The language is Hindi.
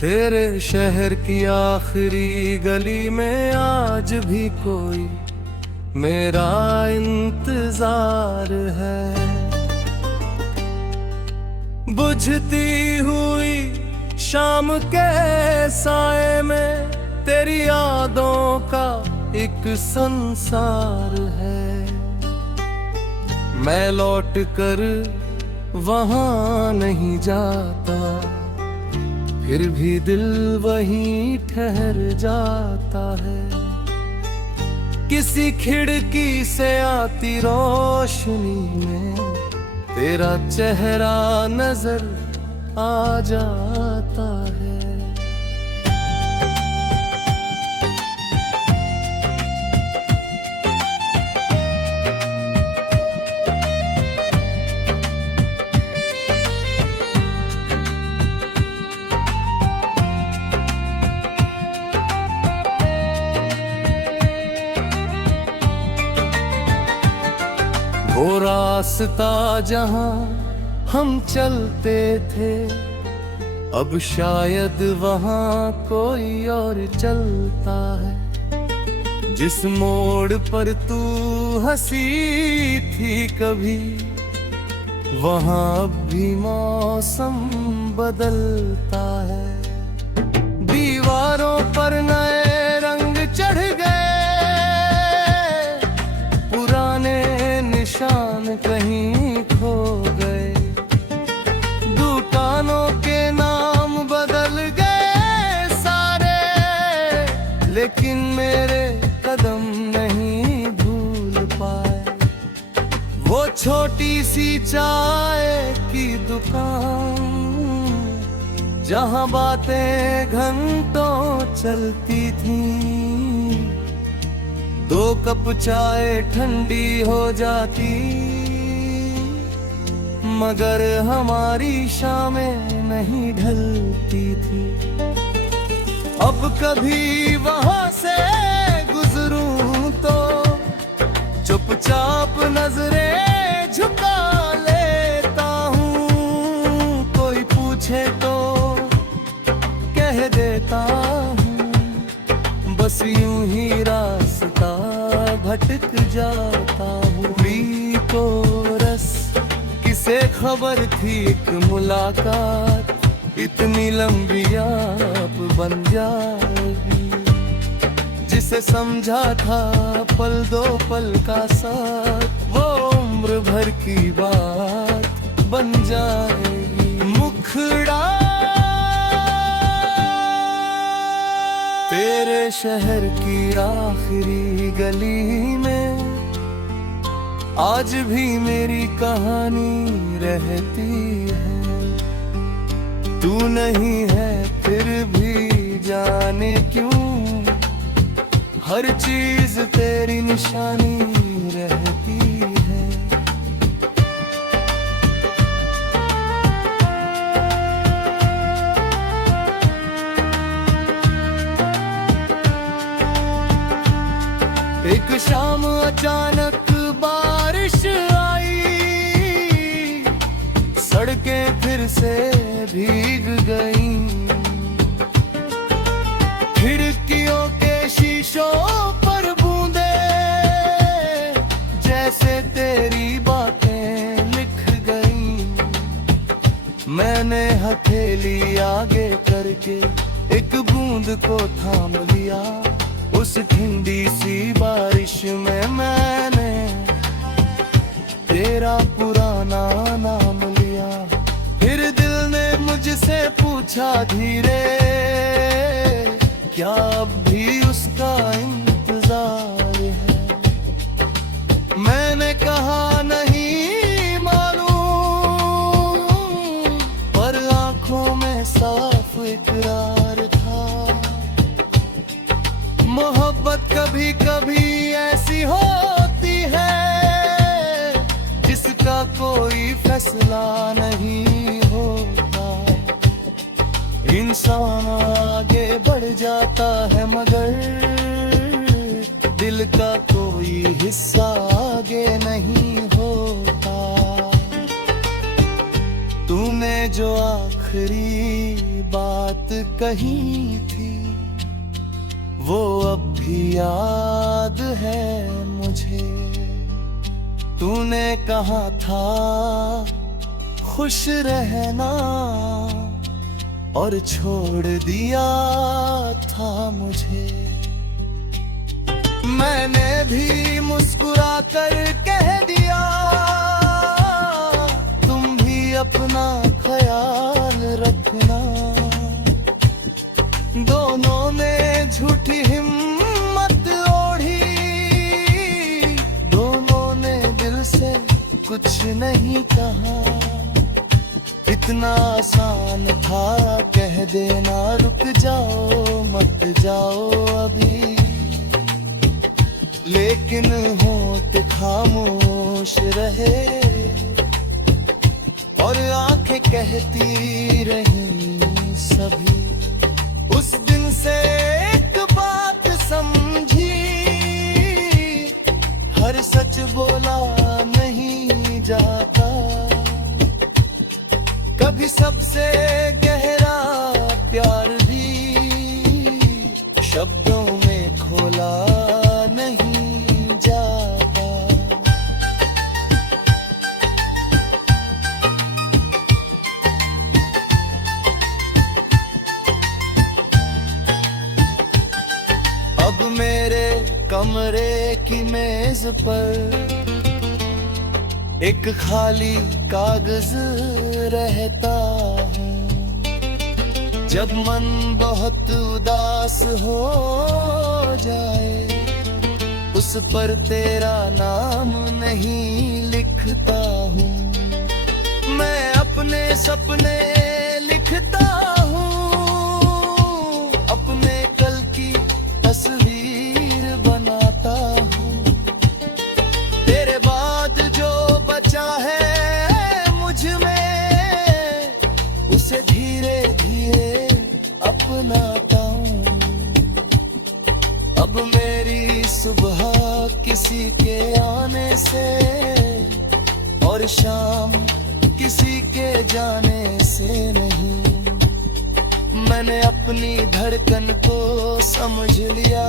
तेरे शहर की आखिरी गली में आज भी कोई मेरा इंतजार है। बुझती हुई शाम के साए में तेरी यादों का एक संसार है। मैं लौट कर वहां नहीं जाता, फिर भी दिल वहीं ठहर जाता है। किसी खिड़की से आती रोशनी में तेरा चेहरा नजर आ जाता है। वो रास्ता जहां हम चलते थे, अब शायद वहां कोई और चलता है। जिस मोड़ पर तू हंसी थी कभी, वहां अब भी मौसम बदलता है। दीवारों पर नए रंग चढ़ गए, निशान कहीं खो गए। दुकानों के नाम बदल गए सारे, लेकिन मेरे कदम नहीं भूल पाए। वो छोटी सी चाय की दुकान जहां बातें घंटों चलती थीं, दो कप चाय ठंडी हो जाती, मगर हमारी शामें नहीं ढलती थी। अब कभी वहां से गुजरूं तो चुपचाप नजरें झुका लेता हूँ। कोई पूछे तो कह देता हूँ, बस यूं ही रास्ता भटक जाता हूँ। को रस किसे खबर थी एक मुलाकात इतनी लंबी आप बन जाएगी। जिसे समझा था पल दो पल का साथ, वो उम्र भर की बात बन जाएगी। मुखड़ा तेरे शहर की आखिरी गली में आज भी मेरी कहानी रहती है। तू नहीं है फिर भी जाने क्यों, हर चीज तेरी निशानी रहती है। एक शाम अचानक बारिश आई, सड़कें फिर से भीग गईं। खिड़कियों के शीशों पर बूंदे जैसे तेरी बातें लिख गईं। मैंने हथेली आगे करके एक बूंद को थाम लिया। उस ठंडी सी बारिश में मैंने तेरा पुराना नाम लिया। फिर दिल ने मुझसे पूछा धीरे, क्या अब भी उसका इंतजार है? मैंने कहा नहीं मालूम, पर आंखों में साफ इकरार था। मोहब्बत कभी कभी ऐसी होती है जिसका कोई फैसला नहीं होता। इंसान आगे बढ़ जाता है मगर दिल का कोई हिस्सा आगे नहीं होता। तूने जो आँख आखिरी बात कही थी वो अब भी याद है मुझे। तूने कहा था खुश रहना और छोड़ दिया था मुझे। मैंने भी मुस्कुरा कर कह दिया तुम भी अपना ख्याल रखना। दोनों ने झूठी हिम्मत ओढ़ी, दोनों ने दिल से कुछ नहीं कहा। इतना आसान था कह देना रुक जाओ मत जाओ अभी, लेकिन होंठ खामोश रहे और आंखें कहती रहीं सभी। उस दिन से एक बात समझी, हर सच बोला नहीं जाता। कभी सबसे गहरा प्यार भी शब्दों में खोला नहीं जाता। अब मेरे कमरे की मेज पर एक खाली कागज रहता हूँ। जब मन बहुत उदास हो जाए उस पर तेरा नाम नहीं लिखता हूँ। मैं अपने सपने लिखता हूँ, अपने कल की तस्वीर बनाता हूँ। तेरे बाद जो बचा है मुझ में उसे धीरे धीरे अपनाता हूँ। अब मेरी सुबह किसी के आने से और शाम किसी के जाने से नहीं। मैंने अपनी धड़कन को समझ लिया।